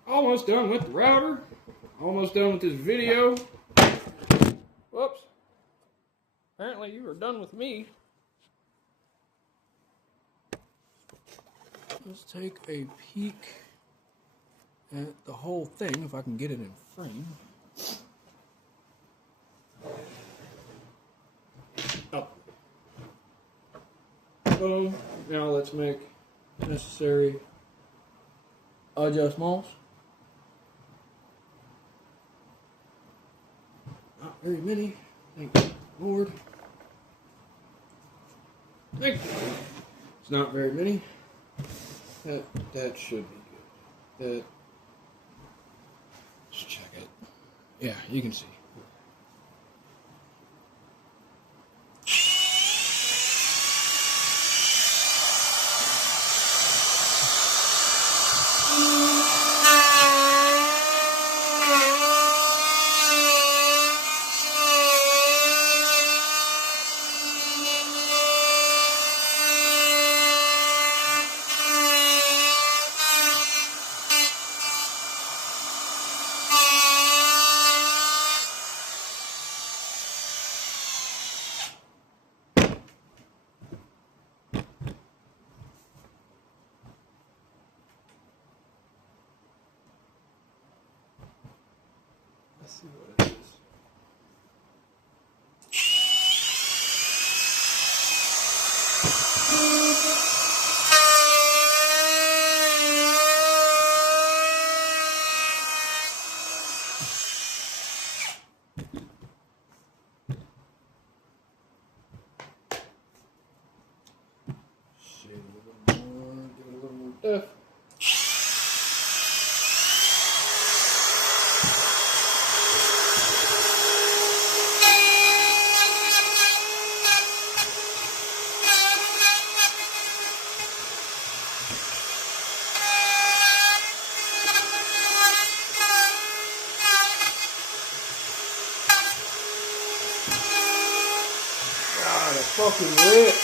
Almost done with the router. Almost done with this video. Whoops. Apparently you were done with me. Let's take a peek at the whole thing, if I can get it in frame. Oh. Boom. Now let's make necessary adjustments. Not very many. Thank you, Lord. Thank you. It's not very many. That should be good. Let's check it. Yeah, you can see. Let's see what it is. Shade a little more, give it a little more depth. God, a fucking rip.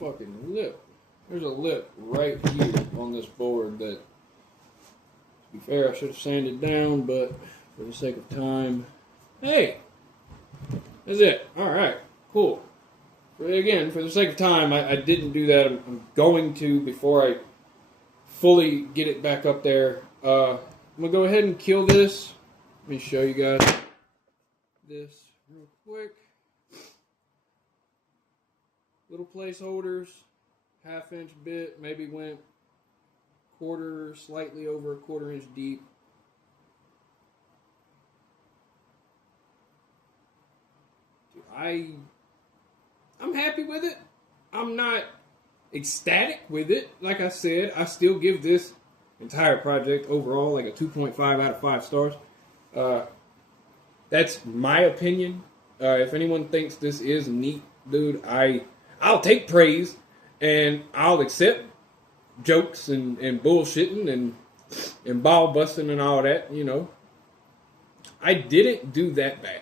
fucking lip. There's a lip right here on this board that, to be fair, I should have sanded down, but for the sake of time, hey, that's it. All right, cool. Again, for the sake of time, I didn't do that. I'm going to, before I fully get it back up there. I'm going to go ahead and kill this. Let me show you guys this real quick. Little placeholders, 1/2 inch bit, maybe went slightly over a 1/4 inch deep. Dude, I'm happy with it. I'm not ecstatic with it. Like I said, I still give this entire project overall like a 2.5 out of 5 stars. That's my opinion. If anyone thinks this is neat, dude, I'll take praise and I'll accept jokes and bullshitting and ball busting and all that, you know. I didn't do that bad.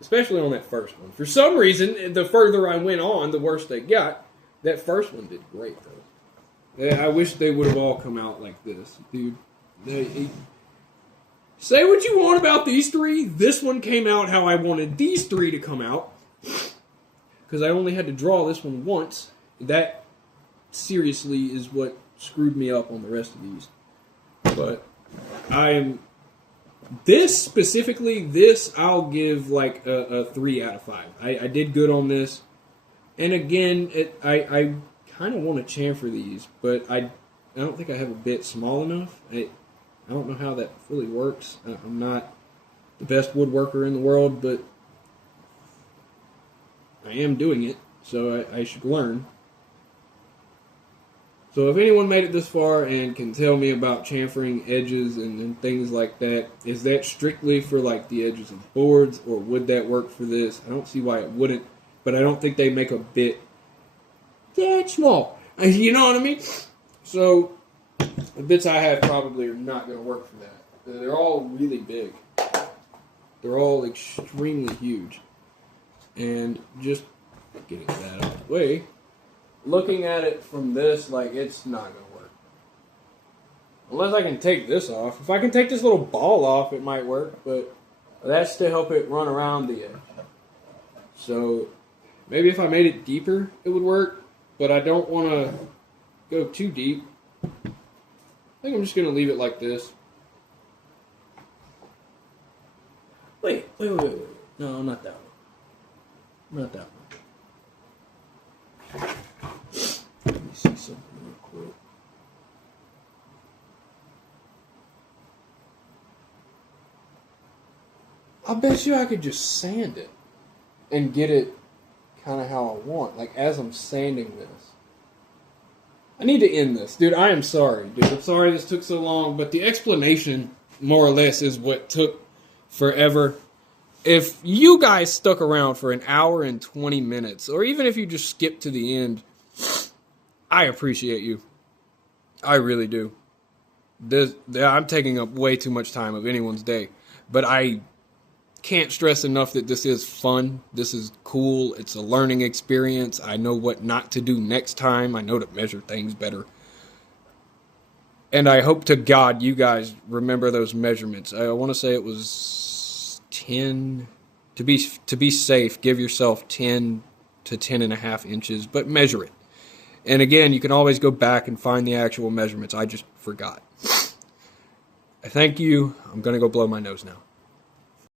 Especially on that first one. For some reason, the further I went on, the worse they got. That first one did great, though. I wish they would have all come out like this, dude. Say what you want about these three. This one came out how I wanted these three to come out. Because I only had to draw this one once. That, seriously, is what screwed me up on the rest of these. But this specifically, I'll give like a 3 out of 5. I did good on this. And again, I kind of want to chamfer these, but I don't think I have a bit small enough. I don't know how that fully works. I'm not the best woodworker in the world, but I am doing it, so I should learn. So if anyone made it this far and can tell me about chamfering edges and things like that, is that strictly for like the edges of boards, or would that work for this? I don't see why it wouldn't, but I don't think they make a bit that small. You know what I mean? So the bits I have probably are not going to work for that. They're all really big. They're all extremely huge. And just getting that out of the way, looking at it from this, like, it's not going to work. Unless I can take this off. If I can take this little ball off, it might work, but that's to help it run around the edge. So maybe if I made it deeper, it would work, but I don't want to go too deep. I think I'm just going to leave it like this. Wait. No, not that one. Not that one. Let me see something real quick. I bet you I could just sand it and get it kind of how I want, like as I'm sanding this. I need to end this. Dude, I am sorry. Dude, I'm sorry this took so long, but the explanation, more or less, is what took forever. If you guys stuck around for 1 hour and 20 minutes, or even if you just skipped to the end, I appreciate you. I really do. I'm taking up way too much time of anyone's day, but I can't stress enough that this is fun. This is cool. It's a learning experience. I know what not to do next time. I know to measure things better. And I hope to God you guys remember those measurements. I want to say it was 10. To be safe, give yourself 10 to 10.5 inches, but measure it. And again, you can always go back and find the actual measurements. I just forgot. I thank you. I'm going to go blow my nose now.